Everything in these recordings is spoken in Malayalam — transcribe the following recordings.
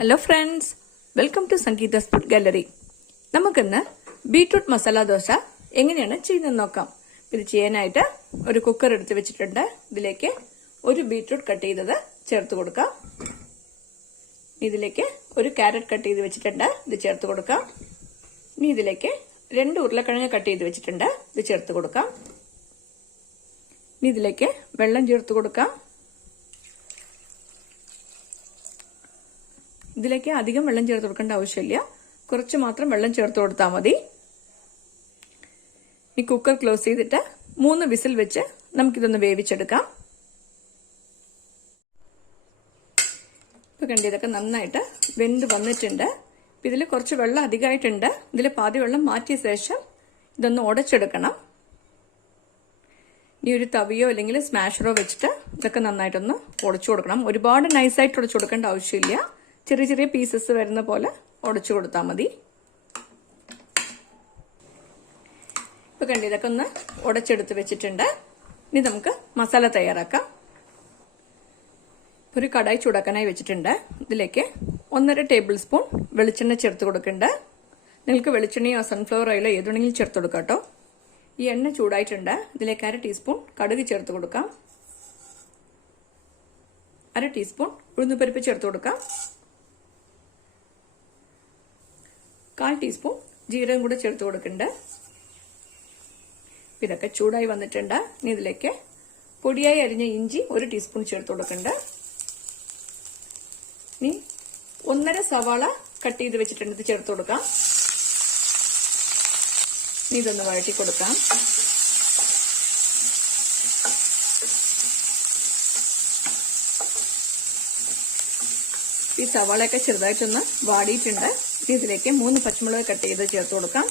Hello friends, welcome to Sangeeta's Food Gallery. നമുക്കിന്ന് ബീട്രൂട്ട് മസാല ദോശ എങ്ങനെയാണ് ചെയ്യുന്നത് നോക്കാം. ഇത് ചെയ്യാനായിട്ട് ഒരു കുക്കർ എടുത്ത് വെച്ചിട്ടുണ്ട്. ഇതിലേക്ക് ഒരു ബീട്രൂട്ട് കട്ട് ചെയ്തത് ചേർത്ത് കൊടുക്കാം. ഇതിലേക്ക് ഒരു ക്യാരറ്റ് കട്ട് ചെയ്ത് വെച്ചിട്ടുണ്ട്. ഇത് ചേർത്ത് കൊടുക്കാം. ഇനി ഇതിലേക്ക് 2 ഉരുളക്കിഴങ്ങ് കട്ട് ചെയ്ത് വെച്ചിട്ടുണ്ട്. ഇത് ചേർത്ത് കൊടുക്കാം. ഇനി ഇതിലേക്ക് വെള്ളം ചേർത്ത് കൊടുക്കാം. ഇതിലേക്ക് അധികം വെള്ളം ചേർത്ത് കൊടുക്കേണ്ട ആവശ്യമില്ല, കുറച്ച് മാത്രം വെള്ളം ചേർത്ത് കൊടുത്താൽ മതി. ഈ കുക്കർ ക്ലോസ് ചെയ്തിട്ട് 3 വിസിൽ വെച്ച് നമുക്കിതൊന്ന് വേവിച്ചെടുക്കാം. ഇപ്പൊ കണ്ടി ഇതൊക്കെ നന്നായിട്ട് വെന്ത് വന്നിട്ടുണ്ട്. ഇതിൽ കുറച്ച് വെള്ളം അധികമായിട്ടുണ്ട്. ഇതിൽ പാതി വെള്ളം മാറ്റിയ ശേഷം ഇതൊന്ന് ഉടച്ചെടുക്കണം. ഇനി ഒരു തവിയോ അല്ലെങ്കിൽ സ്മാഷറോ വെച്ചിട്ട് ഇതൊക്കെ നന്നായിട്ടൊന്ന് ഉടച്ചു കൊടുക്കണം. ഒരുപാട് നൈസായിട്ട് ഉടച്ചു കൊടുക്കേണ്ട ആവശ്യമില്ല, ചെറിയ ചെറിയ പീസസ് വരുന്ന പോലെ ഉടച്ചു കൊടുത്താൽ മതി. ഇപ്പൊ കണ്ടി ഇതൊക്കെ ഒന്ന് ഉടച്ചെടുത്ത് വെച്ചിട്ടുണ്ട്. ഇനി നമുക്ക് മസാല തയ്യാറാക്കാം. ഒരു കടായി ചൂടാക്കാനായി വെച്ചിട്ടുണ്ട്. ഇതിലേക്ക് 1.5 ടേബിൾ സ്പൂൺ വെളിച്ചെണ്ണ ചേർത്ത് കൊടുക്കുന്നുണ്ട്. നിങ്ങൾക്ക് വെളിച്ചെണ്ണയോ സൺഫ്ലവർ ഓയിലോ ഏതുണ്ടെങ്കിലും ചേർത്ത് കൊടുക്കാം കേട്ടോ. ഈ എണ്ണ ചൂടായിട്ടുണ്ട്. ഇതിലേക്ക് 1/2 ടീസ്പൂൺ കടുക് ചേർത്ത് കൊടുക്കാം. 1/2 ടീസ്പൂൺ ഉഴുന്നുപരിപ്പ് ചേർത്ത് കൊടുക്കാം. 1/4 ടീസ്പൂൺ ജീരകം കൂടെ ചേർത്ത് കൊടുക്കുന്നുണ്ട്. ഇതൊക്കെ ചൂടായി വന്നിട്ടുണ്ട്. ഇനി ഇതിലേക്ക് പൊടിയായി അരിഞ്ഞ ഇഞ്ചി 1 ടീസ്പൂൺ ചേർത്ത് കൊടുക്കുന്നുണ്ട്. ഇനി 1.5 സവാള കട്ട് ചെയ്ത് വെച്ചിട്ടുണ്ട്. ഇത് ചേർത്ത് കൊടുക്കാം. ഇനി ഇതൊന്ന് വഴറ്റി കൊടുക്കാം. ഈ സവാളയൊക്കെ ചെറുതായിട്ടൊന്ന് വാടിയിട്ടുണ്ട്. ഇതിലേക്ക് 3 പച്ചമുളക് കട്ട് ചെയ്ത് ചേർത്ത് കൊടുക്കാം.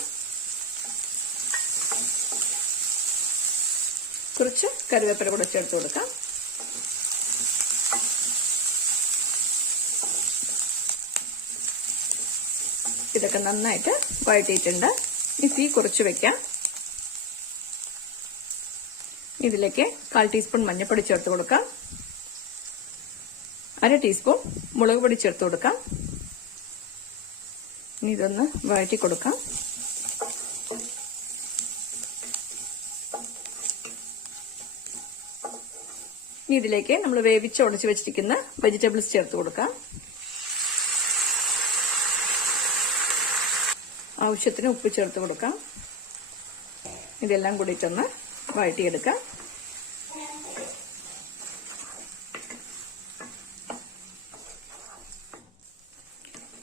കുറച്ച് കറിവേപ്പില കൂടെ ചേർത്ത് കൊടുക്കാം. ഇതൊക്കെ നന്നായിട്ട് വഴറ്റിയിട്ടുണ്ട്. ഇനി തീ കുറച്ച് വെക്കാം. ഇതിലേക്ക് 1/4 ടീസ്പൂൺ മഞ്ഞൾപ്പൊടി ചേർത്ത് കൊടുക്കാം. 1/2 ടീസ്പൂൺ മുളക് പൊടി ചേർത്ത് കൊടുക്കാം. ഇനി ഇതൊന്ന് വഴറ്റി കൊടുക്കാം. ഇനി ഇതിലേക്ക് നമ്മൾ വേവിച്ച് ഉടച്ചു വെച്ചിരിക്കുന്ന വെജിറ്റബിൾസ് ചേർത്ത് കൊടുക്കാം. ആവശ്യത്തിന് ഉപ്പ് ചേർത്ത് കൊടുക്കാം. ഇതെല്ലാം കൂടിയിട്ടൊന്ന് വഴറ്റിയെടുക്കാം.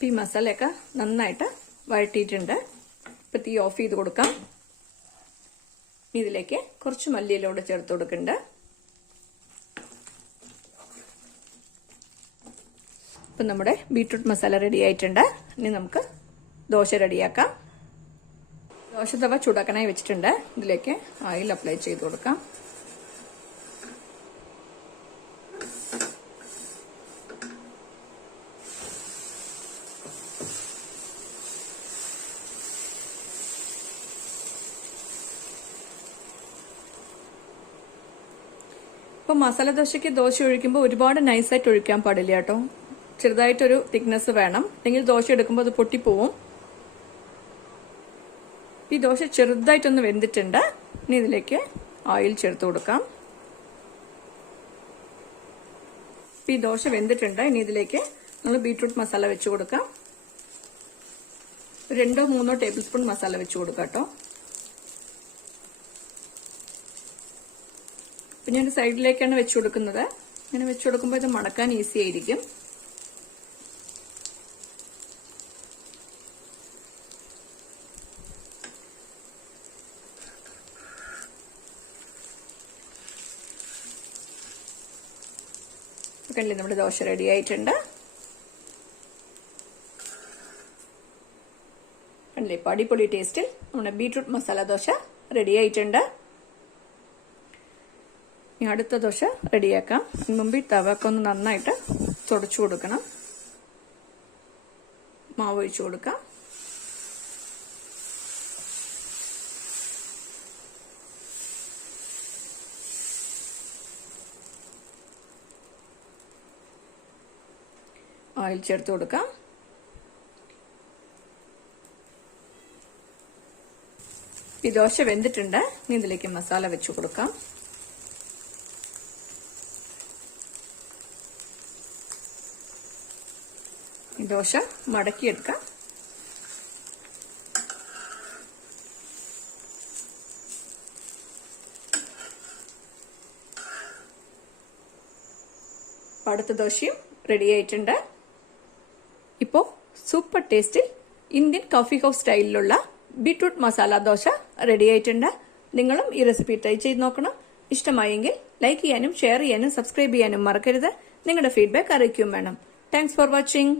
ഈ മസാലയൊക്കെ നന്നായിട്ട് വഴറ്റിയിട്ടുണ്ട്. ഇപ്പൊ തീ ഓഫ് ചെയ്ത് കൊടുക്കാം. ഇതിലേക്ക് കുറച്ച് മല്ലിയില കൂടെ ചേർത്ത് കൊടുക്കുന്നുണ്ട്. ഇപ്പൊ നമ്മുടെ ബീട്രൂട്ട് മസാല റെഡി ആയിട്ടുണ്ട്. ഇനി നമുക്ക് ദോശ റെഡിയാക്കാം. ദോശ തവ ചൂടാക്കാനായി വെച്ചിട്ടുണ്ട്. ഇതിലേക്ക് ഓയിൽ അപ്ലൈ ചെയ്ത് കൊടുക്കാം. ഇപ്പൊ മസാല ദോശയ്ക്ക് ദോശ ഒഴിക്കുമ്പോൾ ഒരുപാട് നൈസായിട്ട് ഒഴിക്കാൻ പാടില്ല കേട്ടോ. ചെറുതായിട്ടൊരു തിക്നെസ് വേണം, അല്ലെങ്കിൽ ദോശ എടുക്കുമ്പോൾ അത് പൊട്ടിപ്പോവും. ഈ ദോശ ചെറുതായിട്ടൊന്ന് വെന്തിട്ടുണ്ട്. ഇനി ഇതിലേക്ക് ഓയിൽ ചേർത്ത് കൊടുക്കാം. ഈ ദോശ വെന്തിട്ടുണ്ട്. ഇനി ഇതിലേക്ക് നമ്മൾ ബീട്രൂട്ട് മസാല വെച്ച് കൊടുക്കാം. 2-3 ടേബിൾ സ്പൂൺ മസാല വെച്ച് കൊടുക്കാം കേട്ടോ. ഇപ്പൊ ഞാൻ സൈഡിലേക്കാണ് വെച്ച് കൊടുക്കുന്നത്. ഇങ്ങനെ വെച്ച് കൊടുക്കുമ്പോൾ ഇത് മടക്കാൻ ഈസി ആയിരിക്കും. കണ്ടില്ലേ, നമ്മുടെ ദോശ റെഡി ആയിട്ടുണ്ട്. കണ്ടില്ലേ, ഇപ്പൊ അടിപൊളി ടേസ്റ്റിൽ നമ്മുടെ ബീട്രൂട്ട് മസാല ദോശ റെഡി ആയിട്ടുണ്ട്. ഇനി അടുത്ത ദോശ റെഡിയാക്കാം. അതിന് മുമ്പ് ഈ തവയൊക്കെ ഒന്ന് നന്നായിട്ട് തുടച്ചു കൊടുക്കണം. മാവ് ഒഴിച്ചു കൊടുക്കാം. ഓയിൽ ചേർത്ത് കൊടുക്കാം. ഈ ദോശ വെന്തിട്ടുണ്ട്. ഇനി ഇതിലേക്ക് മസാല വെച്ചു കൊടുക്കാം. ഈ ദോശ മടക്കിയെടുക്കാം. അടുത്ത ദോശയും റെഡി ആയിട്ടുണ്ട്. ഇപ്പോ സൂപ്പർ ടേസ്റ്റിൽ ഇന്ത്യൻ കോഫി ഹൗസ് സ്റ്റൈലിലുള്ള ബീട്രൂട്ട് മസാല ദോശ റെഡി ആയിട്ടുണ്ട്. നിങ്ങളും ഈ റെസിപ്പി ട്രൈ ചെയ്ത് നോക്കണം. ഇഷ്ടമായെങ്കിൽ ലൈക്ക് ചെയ്യാനും ഷെയർ ചെയ്യാനും സബ്സ്ക്രൈബ് ചെയ്യാനും മറക്കരുത്. നിങ്ങളുടെ ഫീഡ്ബാക്ക് അറിയിക്കുകയും വേണം. Thanks for watching.